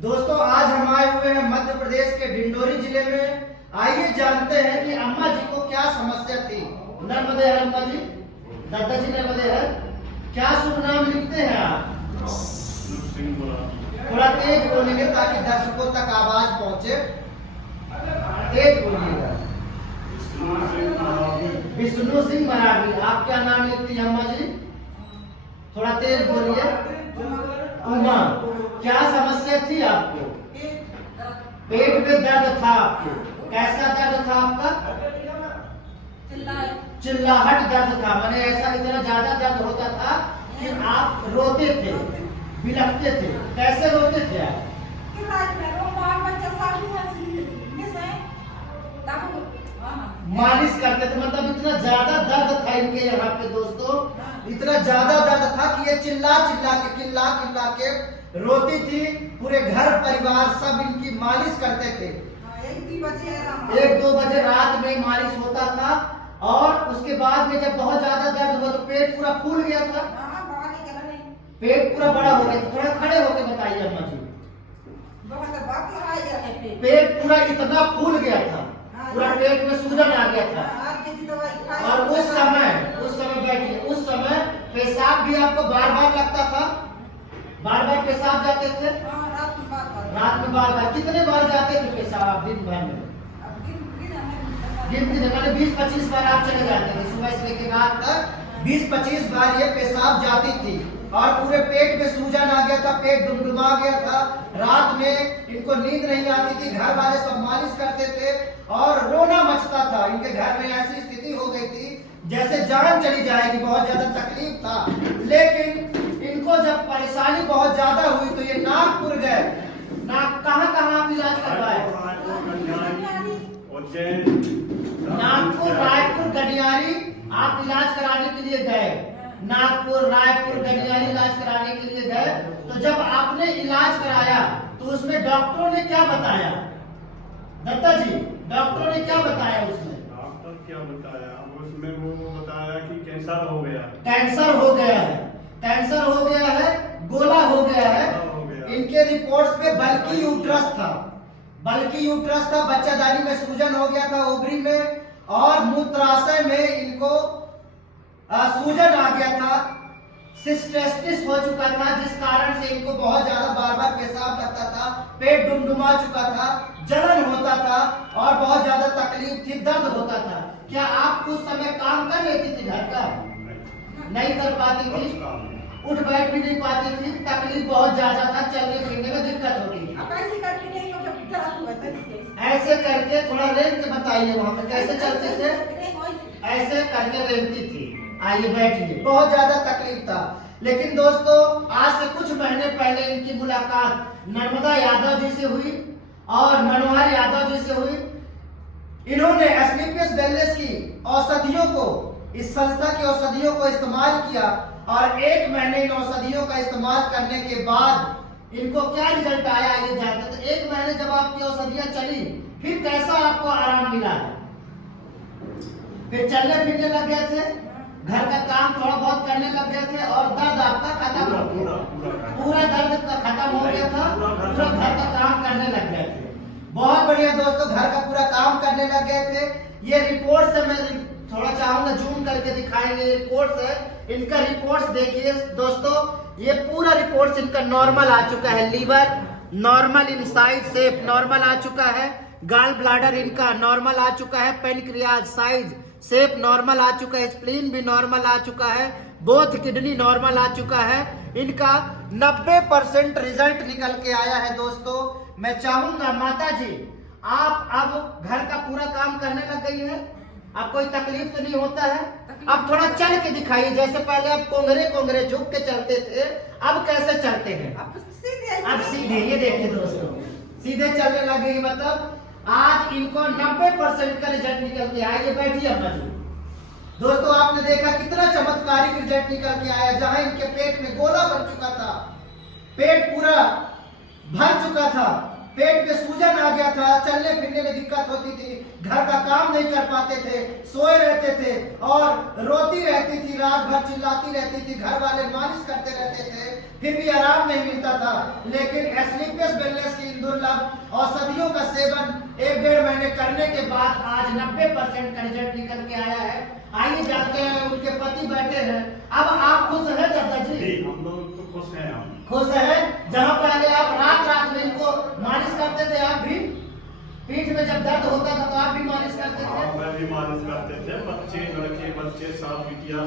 दोस्तों आज हम आए हुए हैं मध्य प्रदेश के डिंडोरी जिले में। आइए जानते हैं कि अम्मा जी को क्या समस्या थी। नर्मदे हर अम्मा जी, दादाजी नर्मदे हर। क्या शुभ नाम लिखते हैं आप? थोड़ा तेज बोलेंगे ताकि दर्शकों तक आवाज पहुंचे। तेज बोलिएगा। विष्णु सिंह मराठी। आप क्या नाम लिखती हैं अम्मा जी? थोड़ा तेज बोलिए। उमा। क्या समस्या थी आपको? पेट में दर्द था आपको। कैसा दर्द था आपका? चिल्लाहट दर्द था, माने ऐसा इतना ज्यादा दर्द होता था कि आप रोते थे, बिलखते थे। कैसे रोते थे आप? मालिश करते थे, मतलब इतना ज्यादा दर्द था इनके यहाँ पे दोस्तों, इतना ज्यादा दर्द था कि ये चिल्ला चिल्ला के रोती थी। पूरे घर परिवार सब इनकी मालिश करते थे। 1-2 बजे रात में मालिश होता था और उसके बाद में जब बहुत ज्यादा दर्द हुआ तो पेट पूरा फूल गया था। पेट पूरा बड़ा हो गया था। थोड़ा खड़े होकर बताइए अम्मा जी। पेट पूरा इतना फूल गया था, पूरा पेट में सूजन आ गया था। और उस समय बैठिए, उस समय पेशाब भी आपको बार बार लगता था? बार बार पेशाब जाते थे? रात में बार बार। कितने बार जाते थे पेशाब आप दिन भर में? दिन 20-25 बार आप चले जाते थे। सुबह से लेकर रात तक 20-25 बार ये पेशाब जाती थी और पूरे पेट में सूजन आ गया था, पेट डुमडुमा गया था। रात में इनको नींद नहीं आती थी। घर वाले सब मालिश करते थे और रोना मचता था। इनके घर में ऐसी स्थिति हो गई थी जैसे जान चली जाएगी, बहुत ज्यादा तकलीफ था। लेकिन इनको जब परेशानी बहुत ज्यादा हुई तो ये नागपुर गए। कहाँ आप इलाज करवाए? नागपुर, रायपुर, गनियारी आप इलाज कराने के लिए गए। नागपुर, रायपुर, गनियारी इलाज कराने के लिए गए। तो जब आपने इलाज कराया तो उसमें डॉक्टरों ने क्या बताया? दत्ता जी, डॉक्टरों ने क्या बताया उसमें? डॉक्टर क्या बताया उसमें? वो बताया कि कैंसर हो गया। कैंसर हो गया है, कैंसर हो गया है, गोला हो गया है। इनके रिपोर्ट्स में बल्कि यूट्रस था, बच्चादानी में सूजन हो गया था, ओवरी में और मूत्राशय में इनको सूजन आ गया था। सिस्टेस्टिस हो चुका था जिस कारण से इनको बहुत ज्यादा बार बार पेशाब लगता था, पेट डुमडुमा चुका था, जलन होता था और बहुत ज्यादा तकलीफ थी, दर्द होता था। क्या आप उस समय काम कर लेती थी घर का? नहीं कर पाती थी, उठ बैठ भी नहीं पाती थी, तकलीफ बहुत ज्यादा था, चलने फिरने में दिक्कत होती थी। ऐसे करके थोड़ा रेंग के बताइए वहां पे कैसे चलते थे? ऐसे करके रेंगती थी। आइए बैठिए। बहुत ज्यादा तकलीफ था। लेकिन दोस्तों आज से कुछ महीने पहले इनकी मुलाकात नर्मदा यादव जी से हुई और मनोहर यादव जी से हुई। इन्होंने एस्क्लेपियस वेलनेस की औषधियों को, इस संस्था की औषधियों को इस्तेमाल किया और 1 महीने इन औषधियों का इस्तेमाल करने के बाद इनको क्या रिजल्ट आया ये जानते थे। 1 महीने जब आपकी औषधियां चली फिर कैसा आपको आराम मिला है? फिर चलने फिरने लग गए थे, घर का काम थोड़ा बहुत करने लग गए थे और दर्द आपका खत्म हो गया, पूरा दर्द का खत्म हो गया था, पूरा घर का काम करने लग गए थे। बहुत बढ़िया दोस्तों, घर का पूरा काम करने लग गए थे। ये रिपोर्ट से मैं थोड़ा चाहूंगा जूम करके दिखाएंगे। रिपोर्ट्स है इनका, रिपोर्ट्स देखिए दोस्तों, ये पूरा रिपोर्ट्स इनका नॉर्मल आ चुका है। Liver normal, in size shape normal आ चुका है। गाल ब्लाडर इनका नॉर्मल आ चुका है। पेनक्रियाज साइज शेप नॉर्मल आ चुका है। स्प्लीन भी नॉर्मल आ चुका है। बोथ किडनी नॉर्मल आ चुका है। इनका 90% रिजल्ट निकल के आया है दोस्तों। मैं चाहूंगा माता जी आप अब घर का पूरा काम करने लग गई है, अब कोई तकलीफ तो नहीं होता है? अब थोड़ा चल के दिखाइए, जैसे पहले आप कोंगरे झुक के चलते थे, अब कैसे चलते हैं? अब सीधे, ये देखिए दोस्तों, सीधे चलने लग गई। मतलब आज इनको 90% का रिजल्ट निकल के आया। ये बैठिए अम्मा जी। दोस्तों आपने देखा कितना चमत्कारिक रिजल्ट निकल के आया। जहां इनके पेट में गोला बन चुका था, पेट पूरा भर चुका था, पेट में सूजन आ गया था, चलने फिरने में दिक्कत होती थी, घर का काम नहीं कर पाते थे, सोए रहते थे और रोती रहती थी, रात भर चिल्लाती रहती थी, घर वाले मालिश करते रहते थे। फिर भी आराम नहीं मिलता था, लेकिन एस्क्लेपियस वेलनेस की इन दुर्लभ औषधियों का सेवन 1-1.5 महीने करने के बाद आज 90% का रिजल्ट निकल के आया है। आइए जानते हैं, उनके पति बैठे हैं। अब आप खुश हैं दादाजी? हम लोग तो खुश हैं। हम खुश हैं। जहाँ पहले आप रात में इनको मालिश करते थे, आप भी पीठ में जब दर्द होता था तो आप भी मालिश करते थे? मैं भी मालिश करते थे। बच्चे लड़के बच्चे सब बिटिया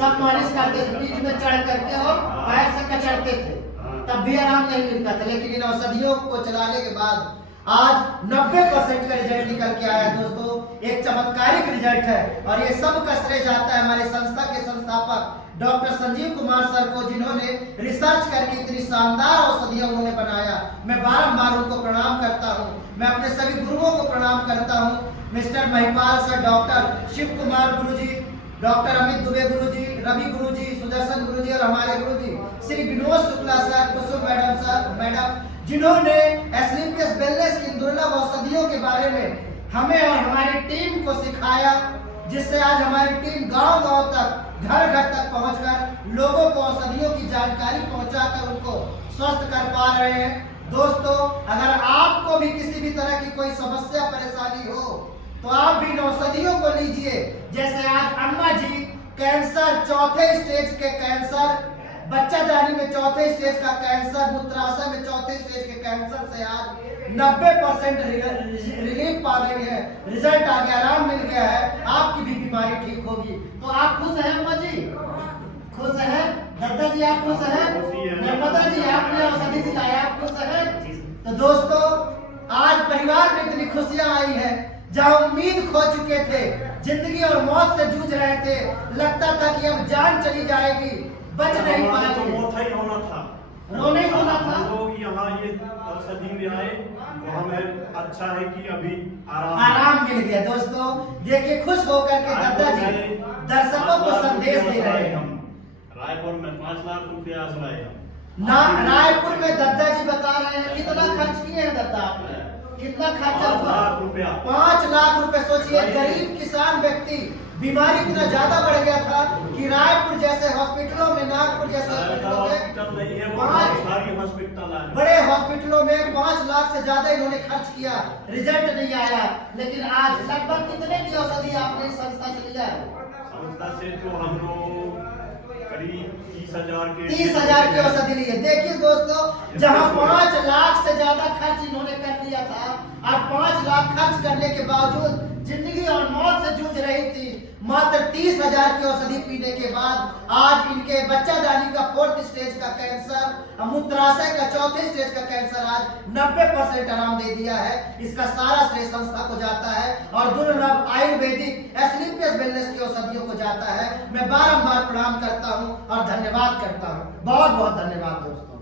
सब मालिश करते थे पीठ में चढ़ करके और पैर से कचरते थे, तब भी आराम नहीं मिलता था। लेकिन इन औषधियों को चलाने के बाद आज 90% का रिजल्ट निकल के आया दोस्तों। एक चमत्कारिक रिजल्ट है और ये सब का श्रेय जाता है हमारे संस्था के संस्थापक डॉक्टर संजीव कुमार सर को, जिन्होंने रिसर्च करके इतनी शानदार औषधियां उन्होंने बनाया। मैं बारंबार उनको प्रणाम करता हूं। मैं अपने सभी गुरुओं को प्रणाम करता हूं, mister Mahipal sir, doctor Shiv Kumar guruji, doctor Amit Dubey guruji, Ravi guruji, Sudarshan guruji और हमारे गुरुजी श्री विनोद शुक्ला सर, कुसुम मैडम, जिन्होंने एस्क्लेपियस वेलनेस की दुर्लभ औषधियों के बारे में हमें और हमारी टीम को सिखाया, जिससे आज हमारी टीम गांव-गांव तक, घर-घर तक पहुंचकर लोगों को औषधियों की जानकारी पहुंचाकर उनको स्वस्थ कर पा रहे हैं। दोस्तों, अगर आपको भी किसी भी तरह की कोई समस्या परेशानी हो तो आप भी इन औषधियों को लीजिए। जैसे आज अम्मा जी कैंसर, 4थे स्टेज के कैंसर, बच्चादानी में 4थे स्टेज का कैंसर, मूत्राशय में 4थे स्टेज के कैंसर से आज 90% रिलीफ पा गई है, रिजल्ट आ गया, आराम मिल गया है, आपकी भी बीमारी ठीक होगी। तो आप खुश हैं अम्मा जी? खुश हैं दादा जी? आप खुश हैं? नर्मदा जी, आपने औषधि दिलाया, आप खुश हैं? तो दोस्तों, आज परिवार में इतनी खुशियां आई है। जहाँ उम्मीद खो चुके थे, जिंदगी और मौत से जूझ रहे थे, लगता था कि अब जान चली जाएगी, बच नहीं पाएंगे, तो मौत ही होना था, रोने होना था। लोग यहाँ ये औषधि में आए तो हमें अच्छा है कि अभी आराम मिल गया। दोस्तों देखिए, खुश होकर के दादा जी दर्शकों को संदेश दे रहे हैं। रायपुर में 5 लाख रुपया आश्रय ना, रायपुर में दादा जी बता रहे हैं। कितना खर्च किए हैं दादा आपने? कितना खर्चा हुआ? 5 लाख रुपए। सोचिए, गरीब किसान व्यक्ति, बीमारी इतना ज्यादा बढ़ गया था कि रायपुर जैसे हॉस्पिटलों में, नागपुर जैसे हॉस्पिटलों में, बड़े हॉस्पिटलों में 5 लाख से ज्यादा इन्होंने खर्च किया, रिजल्ट नहीं आया। लेकिन आज लगभग कितने की औषधि आपने संस्था से लिया? संस्था से तो हम लोग करीब 30,000 की औषधि ली है। देखिए दोस्तों, जहां 5 लाख से ज्यादा खर्च इन्होंने कर दिया था और 5 लाख खर्च करने के बावजूद जिंदगी और मौत से जूझ रही थी, मात्र 30,000 की औषधि पीने के बाद आज इनके बच्चादानी का 4th स्टेज का कैंसर, मूत्राशय का 4थे स्टेज का कैंसर आज 90% आराम दे दिया है। इसका सारा श्रेय संस्था को जाता है और दुर्लभ आयुर्वेदिक एस्क्लेपियस वेलनेस की औषधियों को जाता है। मैं बारंबार प्रणाम करता हूं और धन्यवाद करता हूं। बहुत बहुत धन्यवाद दोस्तों।